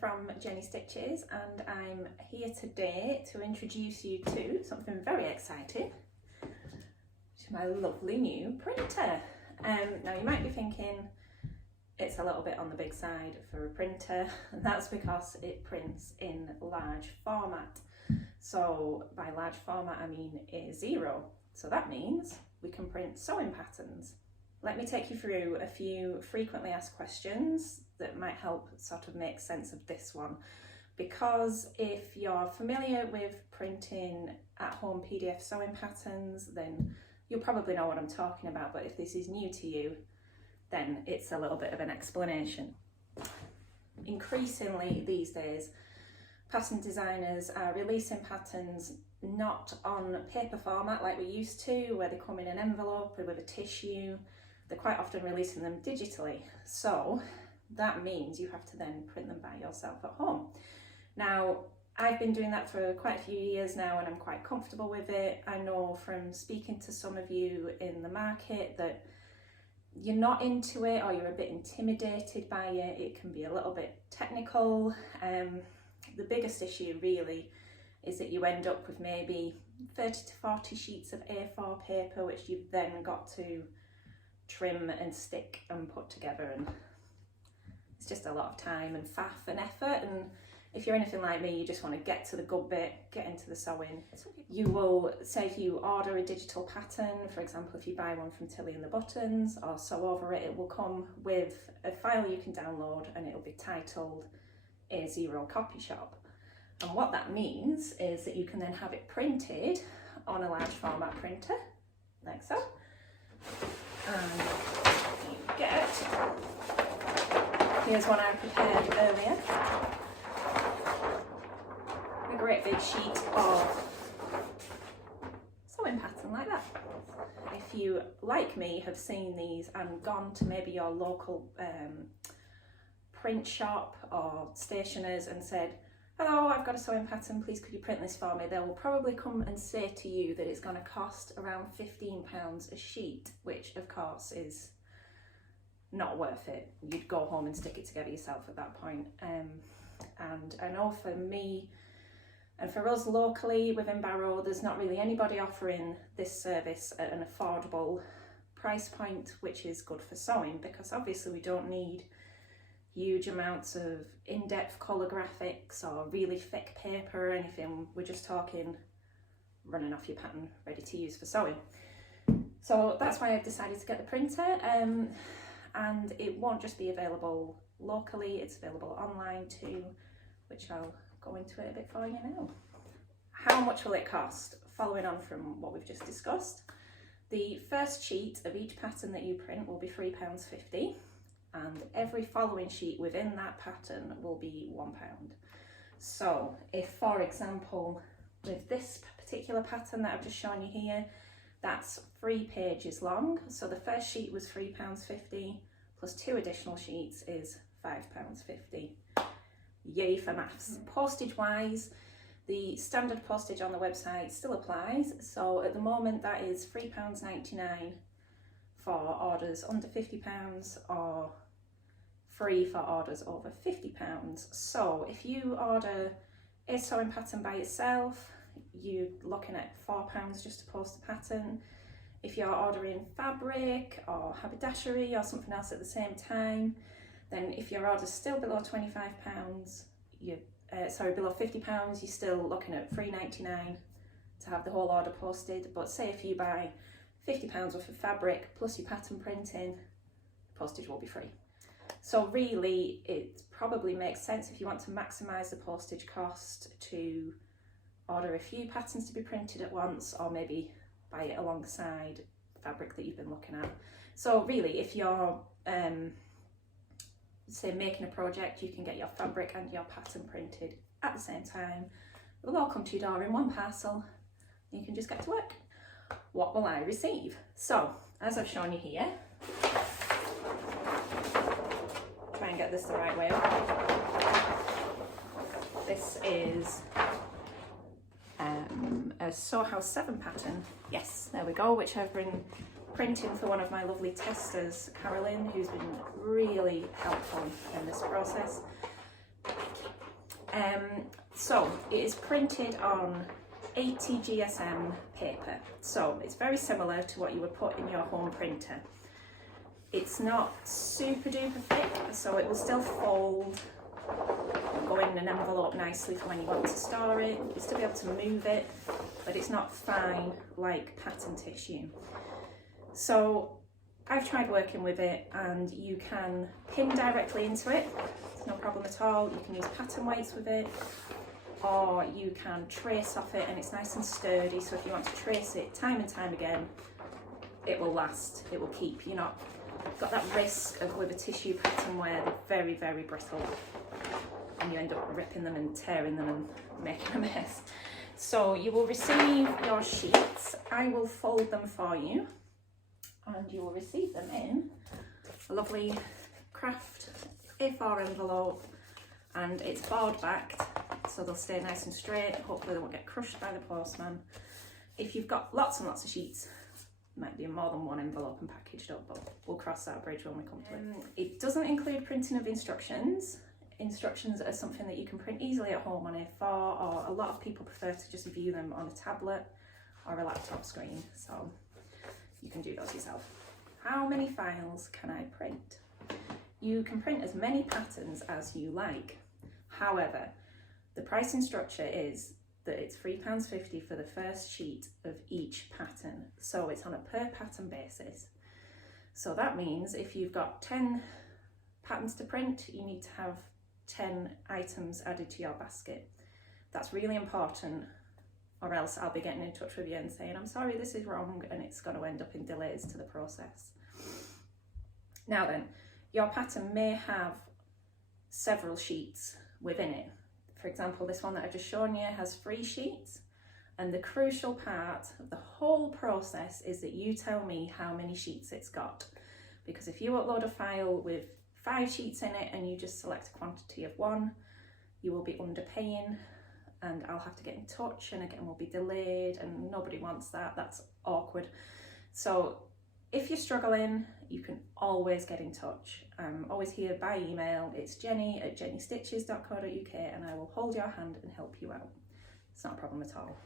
from Jenny Stitches, and I'm here today to introduce you to something very exciting, which is my lovely new printer. Now you might be thinking it's a little bit on the big side for a printer, and that's because it prints in large format. So by large format I mean A0, so that means we can print sewing patterns. Let me take you through a few frequently asked questions that might help sort of make sense of this one, because if you're familiar with printing at home PDF sewing patterns, then you'll probably know what I'm talking about, but if this is new to you, then it's a little bit of an explanation. Increasingly these days, pattern designers are releasing patterns not on paper format like we used to, where they come in an envelope or with a tissue. They're quite often releasing them digitally. So that means you have to then print them by yourself at home. Now, I've been doing that for quite a few years now and I'm quite comfortable with it. I know from speaking to some of you in the market that you're not into it or you're a bit intimidated by it. It can be a little bit technical. The biggest issue really is that you end up with maybe 30 to 40 sheets of A4 paper, which you've then got to trim and stick and put together, and it's just a lot of time and faff and effort. And if you're anything like me, you just want to get to the good bit, get into the sewing. You will say, if you order a digital pattern, for example if you buy one from Tilly and the Buttons or sew over it, it will come with a file you can download and it'll be titled A0 Copy Shop. And what that means is that you can then have it printed on a large format printer, like so. And you get, here's one I prepared earlier, a great big sheet of sewing pattern like that. If you, like me, have seen these and gone to maybe your local print shop or stationers and said, "Hello, I've got a sewing pattern, please could you print this for me?" They will probably come and say to you that it's going to cost around £15 a sheet, which of course is not worth it. You'd go home and stick it together yourself at that point. And I know for me and for us locally within Barrow, there's not really anybody offering this service at an affordable price point, which is good for sewing, because obviously we don't need huge amounts of in-depth colour graphics or really thick paper or anything. We're just talking running off your pattern ready to use for sewing. So that's why I've decided to get the printer, and it won't just be available locally, it's available online too, which I'll go into it a bit for you now. How much will it cost? Following on from what we've just discussed, the first sheet of each pattern that you print will be £3.50. and every following sheet within that pattern will be £1. So if, for example, with this particular pattern that I've just shown you here, that's 3 pages long, so the first sheet was £3.50 plus 2 additional sheets is £5.50. Yay for maths. Postage wise, the standard postage on the website still applies, so at the moment that is £3.99 for orders under £50 or free for orders over £50. So if you order a sewing pattern by itself, you're looking at £4 just to post the pattern. If you're ordering fabric or haberdashery or something else at the same time, then if your order's still below £25, below £50, you're still looking at £3.99 to have the whole order posted. But say if you buy £50 worth of fabric plus your pattern printing, postage will be free. So really it probably makes sense, if you want to maximise the postage cost, to order a few patterns to be printed at once, or maybe buy it alongside fabric that you've been looking at. So really, if you're say making a project, you can get your fabric and your pattern printed at the same time. It'll all come to your door in one parcel and you can just get to work. What will I receive? So as I've shown you here, try and get this the right way up. This is a Sew House 7 pattern. Yes, there we go, which I've been printing for one of my lovely testers, Carolyn, who's been really helpful in this process. So it is printed on 80 GSM paper, so it's very similar to what you would put in your home printer. It's not super duper thick, so it will still fold, go in an envelope nicely for when you want to store it. You'll still be able to move it, but it's not fine like pattern tissue. So I've tried working with it, and you can pin directly into it. It's no problem at all. You can use pattern weights with it, or you can trace off it, and it's nice and sturdy, so if you want to trace it time and time again, it will last, it will keep. You're not got that risk of with a tissue pattern where they're very, very brittle and you end up ripping them and tearing them and making a mess. So you will receive your sheets. I will fold them for you, and you will receive them in a lovely craft A4 envelope, and it's board backed, so they'll stay nice and straight. Hopefully they won't get crushed by the postman. If you've got lots and lots of sheets, it might be more than one envelope and packaged up, but we'll cross that bridge when we come to it. It doesn't include printing of instructions. Instructions are something that you can print easily at home on A4, or a lot of people prefer to just view them on a tablet or a laptop screen, so you can do those yourself. How many files can I print? You can print as many patterns as you like. However, the pricing structure is that it's £3.50 for the first sheet of each pattern. So it's on a per pattern basis. So that means if you've got 10 patterns to print, you need to have 10 items added to your basket. That's really important, or else I'll be getting in touch with you and saying, I'm sorry, this is wrong, and it's going to end up in delays to the process. Now then, your pattern may have several sheets within it. For example, this one that I've just shown you has 3 sheets, and the crucial part of the whole process is that you tell me how many sheets it's got. Because if you upload a file with 5 sheets in it and you just select a quantity of 1, you will be underpaying, and I'll have to get in touch, and again we'll be delayed, and nobody wants that. That's awkward. So if you're struggling, you can always get in touch. I'm always here by email. It's jenny@jennystitches.co.uk, and I will hold your hand and help you out. It's not a problem at all.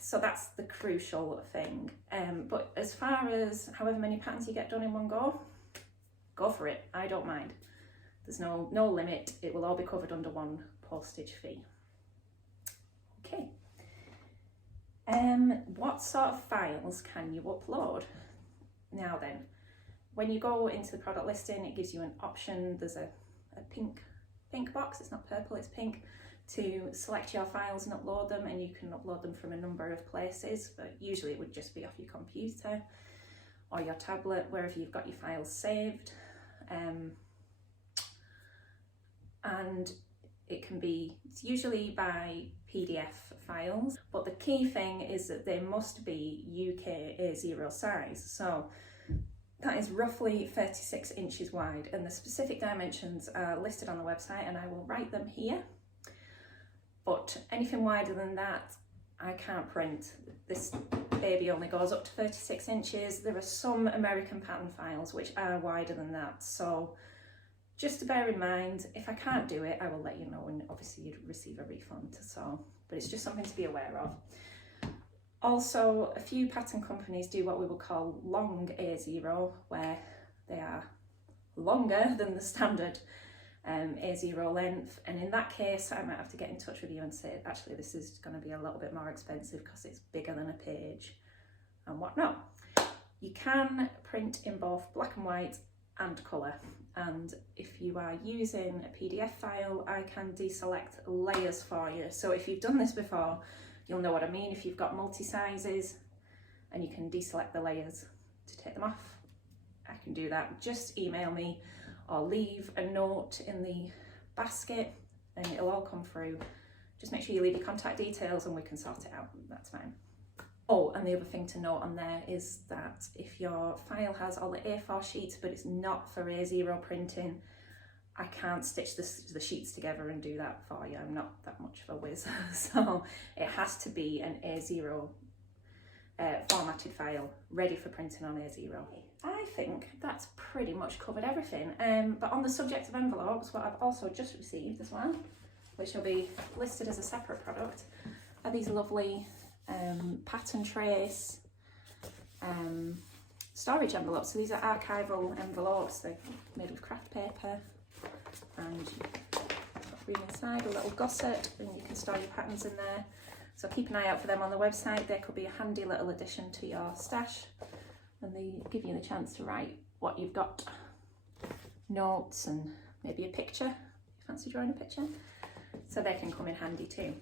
So that's the crucial thing. But as far as however many patterns you get done in one go for it. I don't mind. There's no limit. It will all be covered under one postage fee. Okay. What sort of files can you upload? Now then, when you go into the product listing, it gives you an option. There's a pink box. It's not purple, it's pink, to select your files and upload them, and you can upload them from a number of places, but usually it would just be off your computer or your tablet, wherever you've got your files saved. And it's usually by PDF files, but the key thing is that they must be UK A0 size. So that is roughly 36 inches wide, and the specific dimensions are listed on the website, and I will write them here. But anything wider than that, I can't print. This baby only goes up to 36 inches. There are some American pattern files which are wider than that, so just to bear in mind, if I can't do it, I will let you know, and obviously you'd receive a refund. But it's just something to be aware of. Also, a few pattern companies do what we would call long A0, where they are longer than the standard A0 length, and in that case I might have to get in touch with you and say, actually this is going to be a little bit more expensive because it's bigger than a page and whatnot. You can print in both black and white and colour, and if you are using a PDF file, I can deselect layers for you. So if you've done this before, you'll know what I mean. If you've got multi-sizes and you can deselect the layers to take them off, I can do that. Just email me or leave a note in the basket and it'll all come through. Just make sure you leave your contact details and we can sort it out. That's fine. Oh, and the other thing to note on there is that if your file has all the A4 sheets but it's not for A0 printing, I can't stitch the sheets together and do that for you. I'm not that much of a whiz. So it has to be an A0 formatted file ready for printing on A0. I think that's pretty much covered everything. But on the subject of envelopes, what I've also just received as well, which will be listed as a separate product, are these lovely pattern trace storage envelopes. So these are archival envelopes. They're made with craft paper, and you've got room inside, a little gusset, and you can store your patterns in there. So keep an eye out for them on the website. They could be a handy little addition to your stash, and they give you the chance to write what you've got, notes and maybe a picture. You fancy drawing a picture? So they can come in handy too.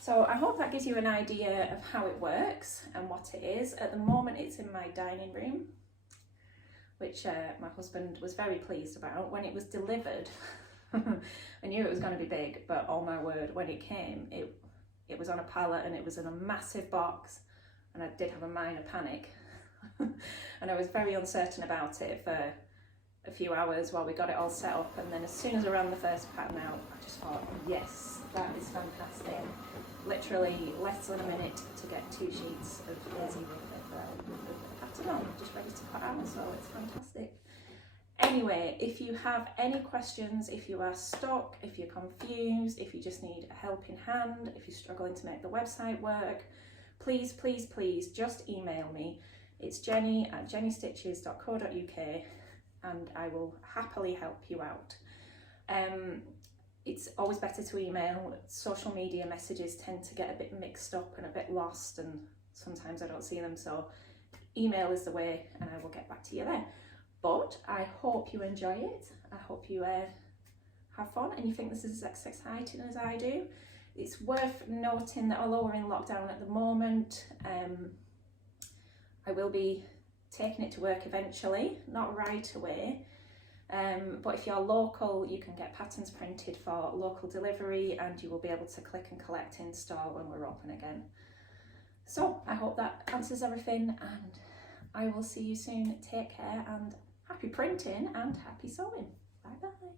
So I hope that gives you an idea of how it works and what it is. At the moment it's in my dining room, which my husband was very pleased about. When it was delivered, I knew it was going to be big, but oh my word, when it came, it was on a pallet and it was in a massive box, and I did have a minor panic. And I was very uncertain about it for a few hours while we got it all set up, and then as soon as I ran the first pattern out, I just thought, yes, that is fantastic. Literally less than a minute to get 2 sheets of lazy paper with the pattern on, just ready to put out, so it's fantastic. Anyway, if you have any questions, if you are stuck, if you're confused, if you just need a helping hand, if you're struggling to make the website work, please, please, please just email me. It's jenny@jennystitches.co.uk, and I will happily help you out. It's always better to email. Social media messages tend to get a bit mixed up and a bit lost, and sometimes I don't see them, so email is the way, and I will get back to you there. But I hope you enjoy it. I hope you have fun and you think this is as exciting as I do. It's worth noting that although we're in lockdown at the moment, I will be taking it to work eventually, not right away. But if you're local, you can get patterns printed for local delivery, and you will be able to click and collect in store when we're open again. So I hope that answers everything, and I will see you soon. Take care, and happy printing and happy sewing. Bye bye.